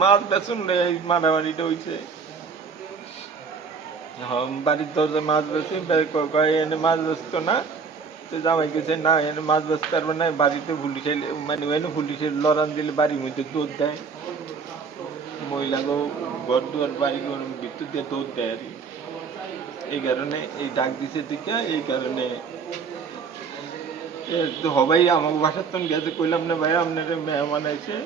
মাছ বেচুন রে, এই মারামারিটা হইছে। বাড়ির দরজা মাছ কয়, এনে মাছ বেচতো না? তো জামাই গেছে না, এনে মাছ বেচতে পারবে না, বাড়িতে পুলিশে মানে এনে পুলিশে লড়ান দিলে বাড়ির মধ্যে দৌড় দেয়। মহিলাকেও ঘর দুয়ার, বাড়ি ভিতর দিয়ে দৌড় দেয় আর। এই কারণে এই ডাক দিছে দিকে এই কারণে হবাই আমাকে বাসার তখন গেছে কইলাম না ভাই, আপনার মেহমান আছে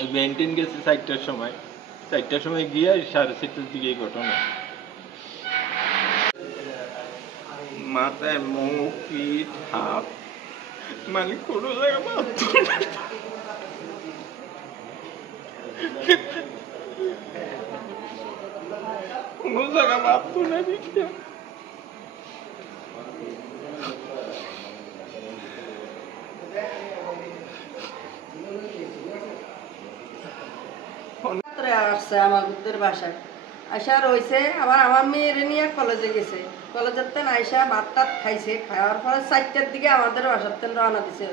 এই বেন্টিন গেছে চারটার সময়। চারটার সময় গিয়ে সাড়ে চারটার দিকে ঘটনা। মাথায় মুখ, পিঠ, হাত মানে কোনো জায়গা। কোনো জায়গা মারতো না আসছে আমাদের বাসায় আইসা রয়েছে আবার আমার মেয়ের নিয়ে কলেজে গেছে। কলেজের তেন আইসা ভাত টাত খাইছে, খাওয়ার পরে চারটার দিকে আমাদের বাসার তেন রওনা দিছে।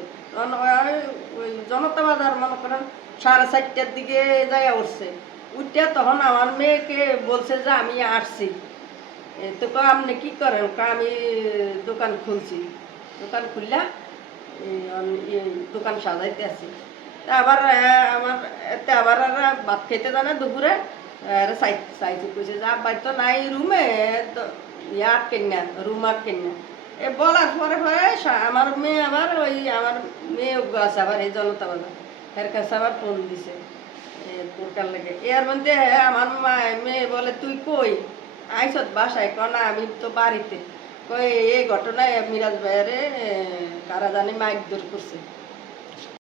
ওই জনতা বাজার, মনে করেন, সাড়ে চারটার দিকে যাইয়া উঠছে। উঠতে তখন আমার মেয়েকে বলছে যে, আমি আসছি। তো আপনি কি করেন? আমি দোকান খুলছি। দোকান খুললা দোকান সাজাইতে আছি তা আবার আমার এতে আবার ভাত খেতে জানে দুপুরে। চাই- চাইছি কইছে যা বাই তো নাই রুমে, তো ইয়ার কেনা রুম আর কেনা এ বলার পরে পরে আমার মেয়ে আবার ওই আমার মেয়ে আছে, আবার এই জনতা বাজার এর কাছে আবার ফোন দিছে তোরকার লাগে। এর মধ্যে আমার মা মেয়ে বলে, তুই কই? আইসত বাসায়? ক না, আমি তো বাড়িতে। কই এই ঘটনায় মিরাজ ভাইয়ারে কারা জানি মাইক দূর করছে